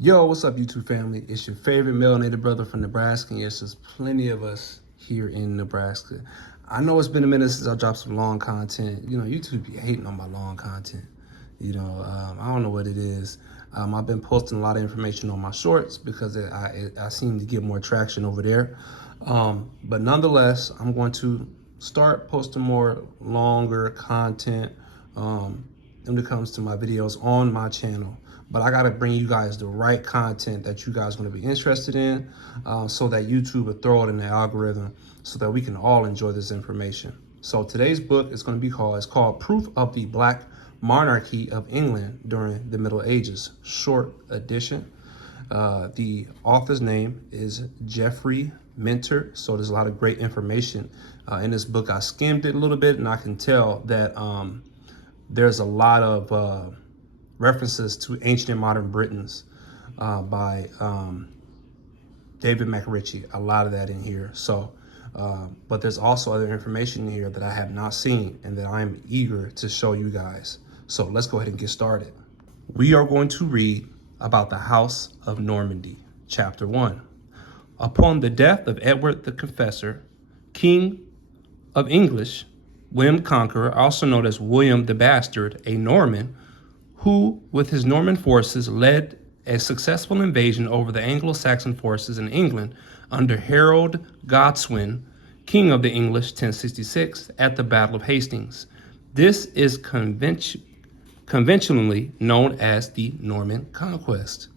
Yo, what's up, YouTube family? It's your favorite melanated brother from Nebraska, and yes, there's plenty of us here in Nebraska. I know it's been a minute since I dropped some long content. You know, YouTube be hating on my long content. I don't know what it is. I've been posting a lot of information on my shorts because I seem to get more traction over there. But nonetheless, I'm going to start posting more longer content when it comes to my videos on my channel. But I gotta bring you guys the right content that you guys are gonna be interested in, so that YouTube will throw it in the algorithm so that we can all enjoy this information. So today's book is it's called Proof of the Black Monarchy of England During the Middle Ages, short edition. The author's name is Geoffrey Minter. So there's a lot of great information in this book. I skimmed it a little bit and I can tell that there's a lot of references to ancient and modern Britons by David McRitchie, a lot of that in here. So, but there's also other information in here that I have not seen and that I'm eager to show you guys. So let's go ahead and get started. We are going to read about the House of Normandy, chapter 1. Upon the death of Edward the Confessor, King of English, William the Conqueror, also known as William the Bastard, a Norman, who, with his Norman forces, led a successful invasion over the Anglo-Saxon forces in England under Harold Godwin, King of the English, 1066, at the Battle of Hastings. This is conventionally known as the Norman Conquest.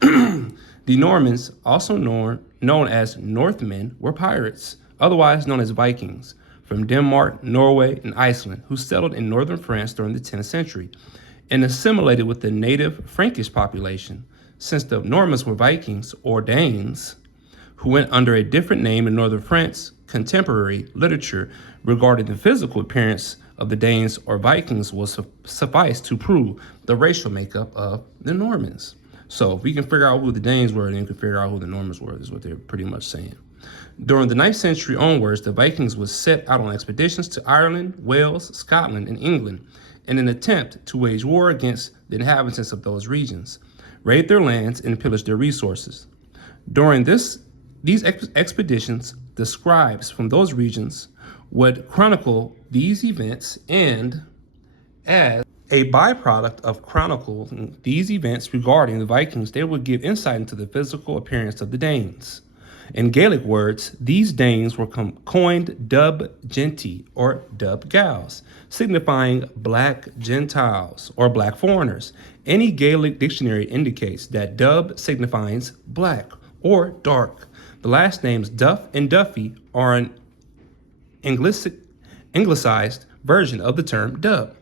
The Normans, also known as Northmen, were pirates, otherwise known as Vikings, from Denmark, Norway, and Iceland, who settled in northern France during the 10th century and assimilated with the native Frankish population. Since the Normans were Vikings, or Danes, who went under a different name in northern France, contemporary literature regarding the physical appearance of the Danes or Vikings will suffice to prove the racial makeup of the Normans. So if we can figure out who the Danes were, then we can figure out who the Normans were, is what they're pretty much saying. During the 9th century onwards, the Vikings would set out on expeditions to Ireland, Wales, Scotland, and England in an attempt to wage war against the inhabitants of those regions, raid their lands, and pillage their resources. During these expeditions, the scribes from those regions would chronicle these events, and as a byproduct of chronicling these events regarding the Vikings, they would give insight into the physical appearance of the Danes. In Gaelic words, these Danes were coined dub genti, or dub gals, signifying black Gentiles or black foreigners. Any Gaelic dictionary indicates that dub signifies black or dark. The last names Duff and Duffy are an anglicized version of the term dub,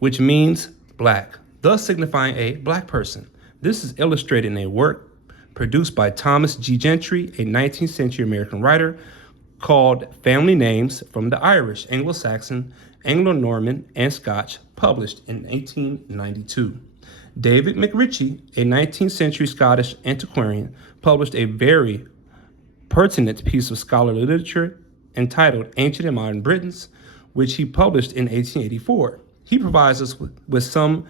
which means black, thus signifying a black person. This is illustrated in a work produced by Thomas G. Gentry, a 19th century American writer, called Family Names from the Irish, Anglo-Saxon, Anglo-Norman, and Scotch, published in 1892. David McRitchie, a 19th century Scottish antiquarian, published a very pertinent piece of scholarly literature entitled Ancient and Modern Britons, which he published in 1884. He provides us with some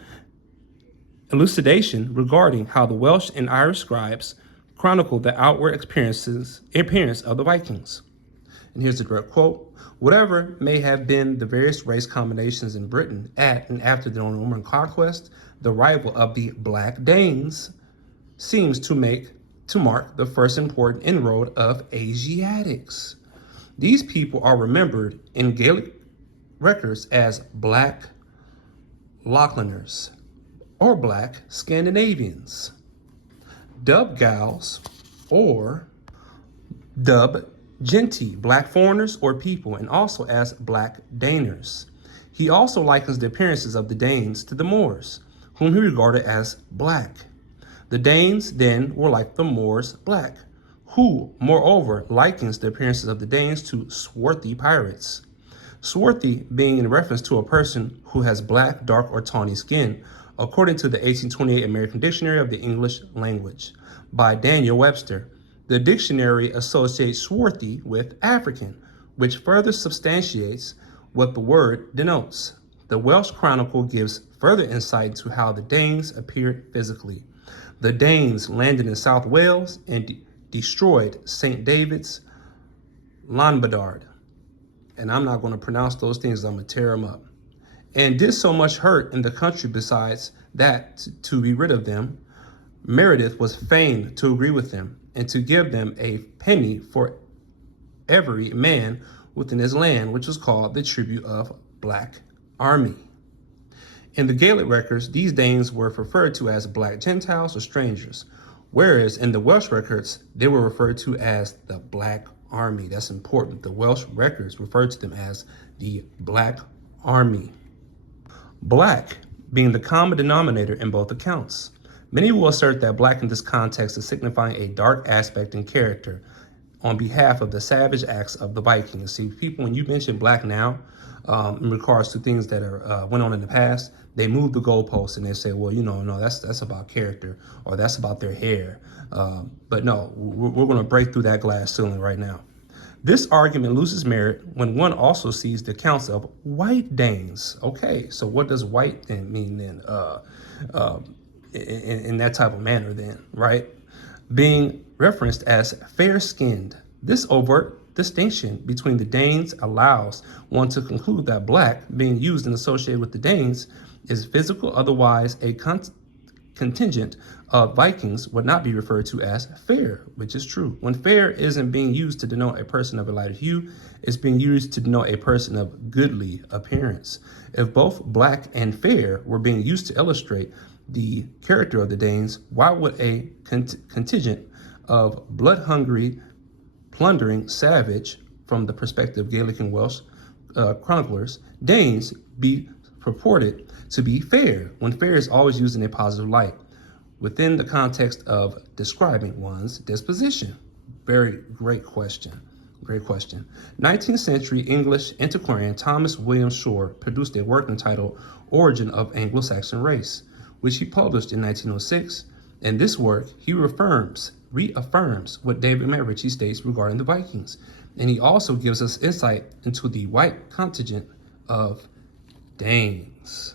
elucidation regarding how the Welsh and Irish scribes chronicled the outward appearance of the Vikings. And here's a direct quote: "Whatever may have been the various race combinations in Britain at and after the Norman conquest, the arrival of the Black Danes seems to mark the first important inroad of Asiatics. These people are remembered in Gaelic records as Black Lachlaners, or Black Scandinavians, Dub Gals, or Dub Genti, Black foreigners or people, and also as Black Daners. He also likens the appearances of the Danes to the Moors, whom he regarded as black. The Danes then were like the Moors black, who, moreover, likens the appearances of the Danes to swarthy pirates. Swarthy being in reference to a person who has black, dark, or tawny skin, according to the 1828 American Dictionary of the English Language by Daniel Webster. The dictionary associates swarthy with African, which further substantiates what the word denotes. The Welsh Chronicle gives further insight into how the Danes appeared physically. The Danes landed in South Wales and destroyed St. David's, Lanbadard. And I'm not going to pronounce those things, I'm going to tear them up. And did so much hurt in the country besides that to be rid of them, Meredith was fain to agree with them and to give them a penny for every man within his land, which was called the tribute of Black Army. In the Gaelic records, these Danes were referred to as Black Gentiles or strangers, whereas in the Welsh records, they were referred to as the Black Army. That's important. The Welsh records referred to them as the Black Army. Black being the common denominator in both accounts. Many will assert that black in this context is signifying a dark aspect in character on behalf of the savage acts of the Vikings. See, people, when you mention black now, in regards to things that are went on in the past, they move the goalposts and they say, well, no, that's about character, or that's about their hair. But no, we're going to break through that glass ceiling right now. This argument loses merit when one also sees the accounts of white Danes. Okay, so what does white then mean then? In that type of manner then, right? Being referenced as fair-skinned. This overt distinction between the Danes allows one to conclude that black, being used and associated with the Danes, is physical, otherwise a contingent of Vikings would not be referred to as fair, which is true. When fair isn't being used to denote a person of a lighter hue, it's being used to denote a person of goodly appearance. If both black and fair were being used to illustrate the character of the Danes, why would a contingent of blood-hungry, plundering savage, from the perspective of Gaelic and Welsh chroniclers, Danes be purported to be fair, when fair is always used in a positive light, within the context of describing one's disposition? Very great question. Great question. 19th century English antiquarian Thomas William Shore produced a work entitled Origin of Anglo-Saxon Race, which he published in 1906. In this work, he reaffirms what David McRitchie states regarding the Vikings. And he also gives us insight into the white contingent of Danes.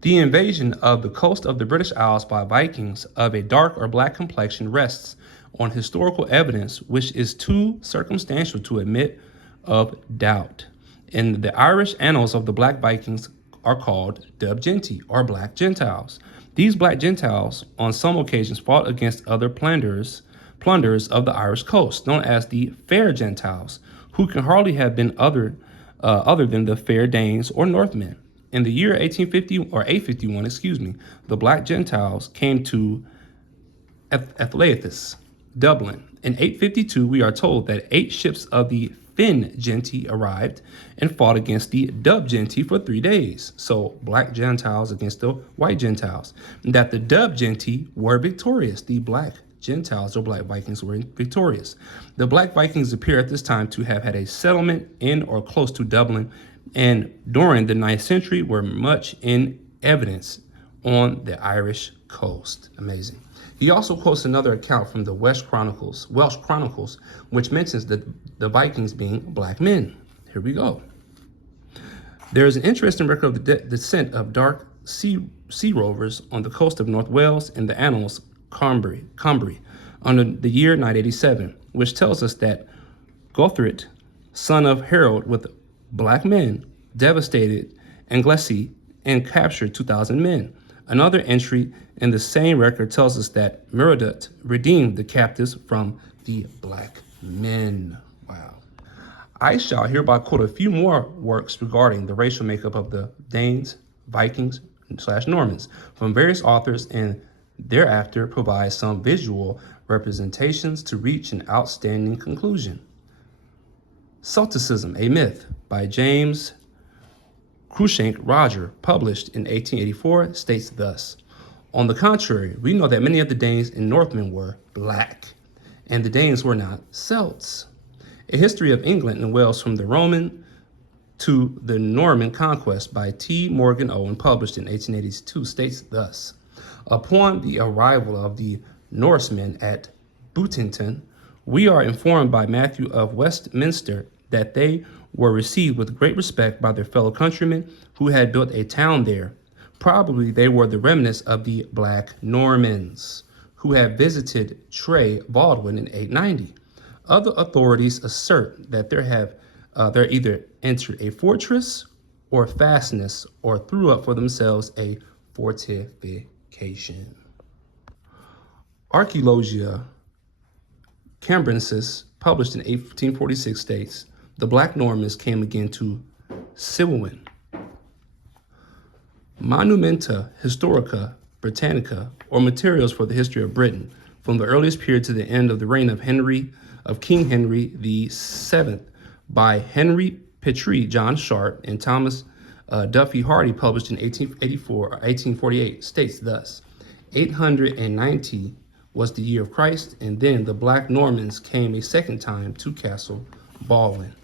The invasion of the coast of the British Isles by Vikings of a dark or black complexion rests on historical evidence which is too circumstantial to admit of doubt. In the Irish annals of the Black Vikings are called Dub Genti, or Black Gentiles. These Black Gentiles on some occasions fought against other plunderers of the Irish coast, known as the Fair Gentiles, who can hardly have been other than the Fair Danes or Northmen. In the year 851, the Black Gentiles came to Athleithis, Dublin. In 852, we are told that 8 ships of the Finn Genti arrived and fought against the Dub Genti for 3 days. So Black Gentiles against the white Gentiles. And that the Dub Genti were victorious. The Black Gentiles or Black Vikings were victorious. The Black Vikings appear at this time to have had a settlement in or close to Dublin, and during the 9th century were much in evidence on the Irish coast. Amazing. He also quotes another account from the Welsh Chronicles, which mentions the Vikings being black men. Here we go. There is an interesting record of the descent of dark sea rovers on the coast of North Wales in the annals Cumbria, under the year 987, which tells us that Gothrit, son of Harold, with black men, devastated Anglesey and captured 2,000 men. Another entry in the same record tells us that Meredith redeemed the captives from the black men. Wow. I shall hereby quote a few more works regarding the racial makeup of the Danes, Vikings, / Normans from various authors, and thereafter provide some visual representations to reach an outstanding conclusion. Celticism, a Myth by James Cruikshank Roger, published in 1884, states thus: on the contrary, we know that many of the Danes and Northmen were black, and the Danes were not Celts. A History of England and Wales from the Roman to the Norman Conquest by T. Morgan Owen, published in 1882, states thus: upon the arrival of the Norsemen at Bootington, we are informed by Matthew of Westminster that they were received with great respect by their fellow countrymen who had built a town there. Probably they were the remnants of the Black Normans, who had visited Trey Baldwin in 890. Other authorities assert that they either entered a fortress or fastness or threw up for themselves a fortification. Archaeologia Cambrensis, published in 1846, states, the Black Normans came again to Siwin. Monumenta Historica Britannica, or materials for the history of Britain, from the earliest period to the end of the reign of King Henry VII, by Henry Petrie, John Sharp, and Thomas Duffy Hardy, published in 1884 or 1848, states thus: 890 was the year of Christ, and then the Black Normans came a second time to Castle Baldwin.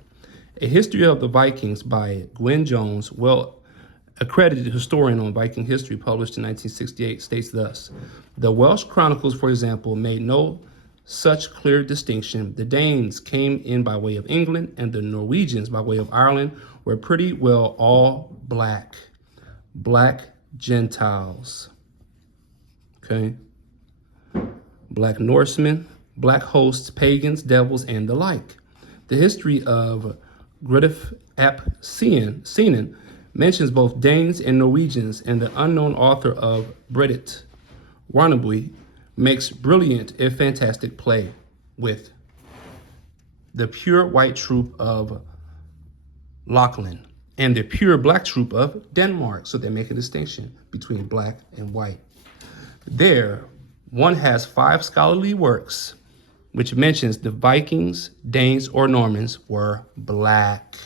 A History of the Vikings by Gwyn Jones, well-accredited historian on Viking history, published in 1968, states thus: the Welsh chronicles, for example, made no such clear distinction. The Danes came in by way of England, and the Norwegians by way of Ireland were pretty well all black Gentiles. Okay. Black Norsemen, black hosts, pagans, devils, and the like. The history of Grythyf ap Seinen mentions both Danes and Norwegians, and the unknown author of Bredit Warnaby makes brilliant if fantastic play with the pure white troop of Lachlan and the pure black troop of Denmark. So they make a distinction between black and white. There, one has 5 scholarly works which mentions the Vikings, Danes, or Normans were black.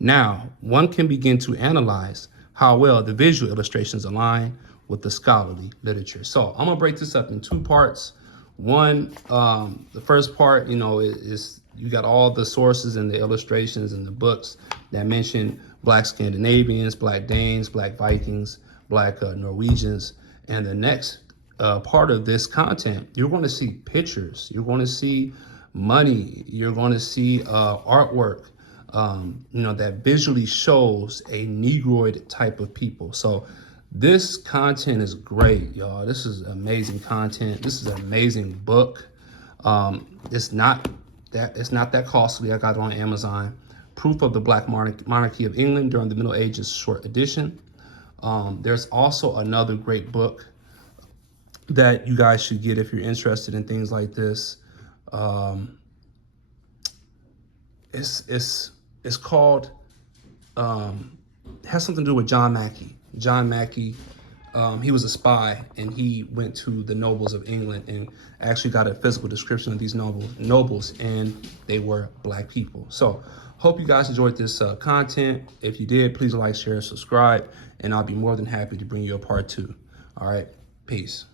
Now, one can begin to analyze how well the visual illustrations align with the scholarly literature. So I'm gonna break this up in 2 parts. One, the first part, is you got all the sources and the illustrations and the books that mention black Scandinavians, black Danes, black Vikings, black Norwegians. And the next part of this content, you're going to see pictures, you're going to see money, you're going to see artwork, that visually shows a Negroid type of people. So this content is great, y'all. This is amazing content. This is an amazing book. It's not that costly. I got it on Amazon. Proof of the Black Monarchy of England during the Middle Ages, short edition. There's also another great book that you guys should get if you're interested in things like this. It's called, has something to do with John Mackey. John Mackey, he was a spy, and he went to the nobles of England and actually got a physical description of these nobles, and they were black people. So hope you guys enjoyed this content. If you did, please like, share, and subscribe, and I'll be more than happy to bring you a part 2. All right, peace.